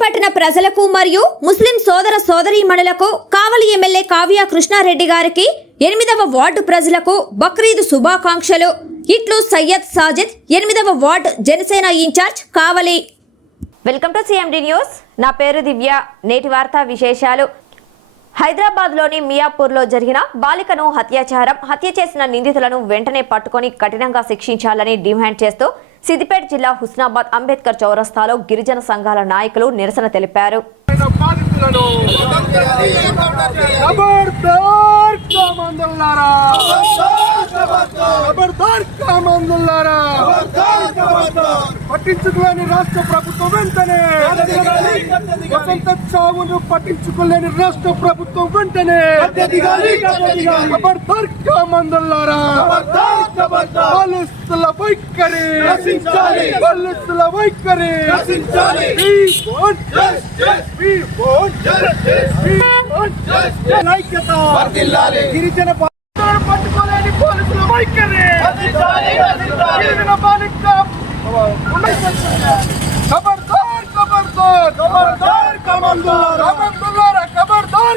పట్టణ ప్రజలకు మరియు ముస్లిం సోదర సోదరీమణులకు కావలి ఎమ్మెల్యే కావ్య కృష్ణారెడ్డి గారికి 8వ వార్డు ప్రజలకు బక్రీద్ శుభాకాంక్షలు. ఇట్లు సయ్యద్ సాజిద్, 8వ ward Janasena incharge, Kavali. Welcome to CMD news. నా పేరు దివ్య. నేటి వార్తా విశేషాలు. హైదరాబాద్లోని మియాపూర్లో జరిగిన బాలికను హత్య చేసిన నిందితులను వెంటనే పట్టుకొని కఠినంగా శిక్షించాలని డిమాండ్ చేస్తూ సిద్దిపేట జిల్లా హుస్నాబాద్ అంబేద్కర్ చౌరస్తాలో గిరిజన సంఘాల నాయకులు నిరసన తెలిపారు. పట్టించుకోలేని రాష్ట్ర ప్రభుత్వం వెంటనే వసంత చావును పట్టించుకోలేని రాష్ట్ర ప్రభుత్వం వెంటనే పోలీసుల వైఖరి పోలీసుల వైఖరి గిరిజన పట్టుకోలేని పోలీసుల వైఖరి గిరిజన బాలిక खबरदार खबरदार खबरदार खबरदार खबरदार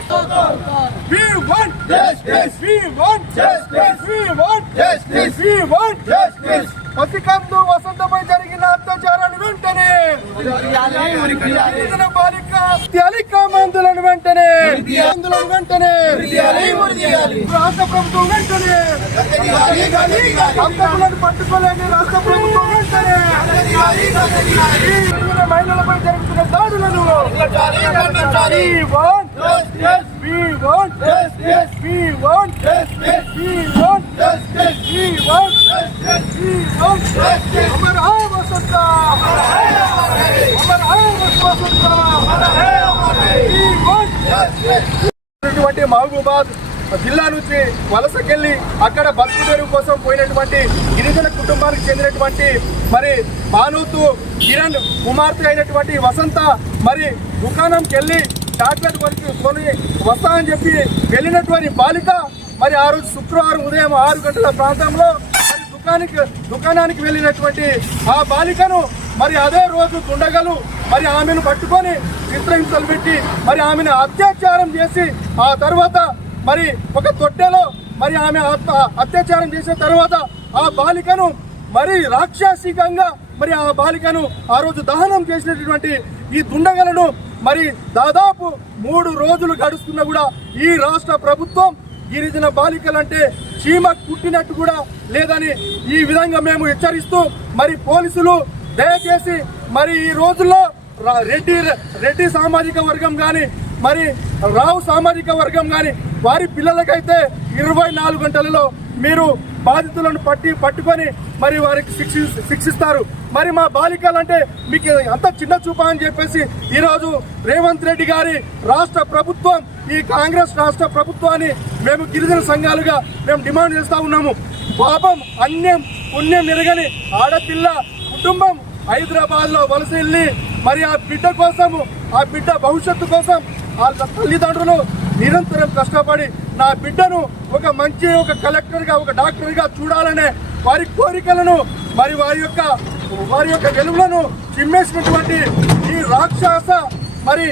we want justice we want justice we want justice we want justice పసికందు వసంతపై జరిగిన అత్యాచారాన్ని వెంటనే గిరిజన బాలిక మందులను వెంటనే రాష్ట్ర ప్రభుత్వం వెంటనే హంతకులను పట్టుకోలేని రాష్ట్ర ప్రభుత్వం వెంటనే మహిళలపై జరుగుతున్న దాడులను we want justice we want justice we want justice we want justice we want justice अमर है वसंत अमर है वसंत अमर है we want justice మహబూబాద్ జిల్లా నుంచి వలసకెళ్ళి అక్కడ బతుకు తెరువు కోసం పోయినటువంటి గిరిజన కుటుంబానికి చెందినటువంటి మరి మానూతు కిరణ్ కుమార్తె అయినటువంటి వసంత మరి దుకాణంకి వెళ్ళి చాక్లెట్ కొని వస్తా అని చెప్పి వెళ్ళినటువంటి బాలిక మరి ఆ రోజు శుక్రవారం ఉదయం 6 గంటల ప్రాంతంలో మరి దుకాణానికి వెళ్ళినటువంటి ఆ బాలికను మరి అదే రోజు దుండగలు మరి ఆమెను పట్టుకొని చిత్రహింసలు పెట్టి మరి ఆమెను అత్యాచారం చేసి ఆ తర్వాత మరి ఒక తొట్టెలో మరి ఆమె అత్యాచారం చేసిన తర్వాత ఆ బాలికను మరి రాక్షసికంగా మరి ఆ బాలికను ఆ రోజు దహనం చేసినటువంటి ఈ దుండగలను మరి దాదాపు 3 రోజులు గడుస్తున్నా కూడా ఈ రాష్ట్ర ప్రభుత్వం గిరిజన బాలికలంటే చీమ కుట్టినట్టు కూడా లేదని ఈ విధంగా మేము హెచ్చరిస్తూ మరి పోలీసులు దయచేసి మరి ఈ రోజుల్లో రెడ్డి సామాజిక వర్గం కానీ మరి రావు సామాజిక వర్గం కానీ వారి పిల్లలకైతే 24 గంటలలో మీరు బాధితులను పట్టుకొని మరి వారికి శిక్షిస్తారు. మరి మా బాలికలంటే మీకు అంత చిన్న చూపా అని చెప్పేసి ఈరోజు రేవంత్ రెడ్డి గారి రాష్ట్ర ప్రభుత్వం, ఈ కాంగ్రెస్ రాష్ట్ర ప్రభుత్వాన్ని మేము గిరిజన సంఘాలుగా మేము డిమాండ్ చేస్తూ ఉన్నాము. పాపం పుణ్యం ఎరగని ఆడపిల్ల కుటుంబం హైదరాబాద్లో వలస వెళ్ళి మరి ఆ బిడ్డ కోసము, ఆ బిడ్డ భవిష్యత్తు కోసం వాళ్ళ తల్లిదండ్రులు నిరంతరం కష్టపడి నా బిడ్డను ఒక కలెక్టర్గా, ఒక డాక్టర్గా చూడాలనే వారి కోరికలను మరి వారి యొక్క వెలుగులను చిమ్మేసినటువంటి ఈ రాక్షస మరి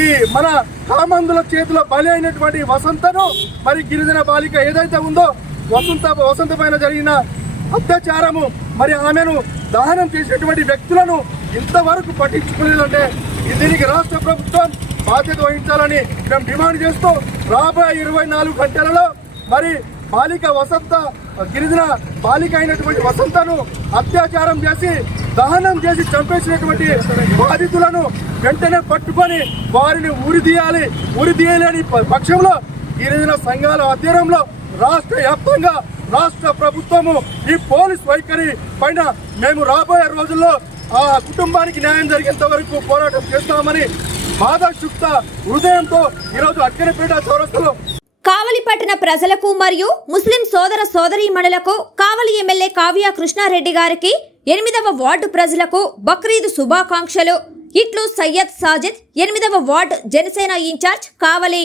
ఈ మన కామందుల చేతిలో బలి అయినటువంటి వసంతను మరి గిరిజన బాలిక ఏదైతే ఉందో వసంత పైన జరిగిన అత్యాచారము మరి ఆమెను దహనం చేసినటువంటి వ్యక్తులను ఇంతవరకు పట్టించుకోలేదంటే దీనికి రాష్ట్ర ప్రభుత్వం బాధ్యత వహించాలని మేము డిమాండ్ చేస్తూ రాబోయే 24 గంటలలో మరి గిరిజన బాలిక అయినటువంటి వసంతను అత్యాచారం చేసి దహనం చేసి చంపేసినటువంటి బాధితులను వెంటనే పట్టుకొని వారిని ఉరిదీయలేని పక్షంలో గిరిజన సంఘాల ఆధ్వర్యంలో రాష్ట్ర వ్యాప్తంగా రాష్ట్ర ప్రభుత్వము ఈ పోలీస్ వైఖరి పైన మేము రాబోయే రోజుల్లో ఆ కుటుంబానికి న్యాయం జరిగేంత వరకు పోరాటం చేస్తామని బాధాక్షుప్త హృదయంతో ఈరోజు అక్కనపేట చౌరస్తాలో కావలి పట్టణ ప్రజలకు మరియు ముస్లిం సోదర సోదరీమణులకు కావలి ఎమ్మెల్యే కావ్య కృష్ణారెడ్డి గారికి 8వ వార్డు ప్రజలకు బక్రీద్ శుభాకాంక్షలు. ఇట్లు సయ్యద్ సాజిద్, 8వ వార్డు జనసేన ఇన్ఛార్జ్, కావలి.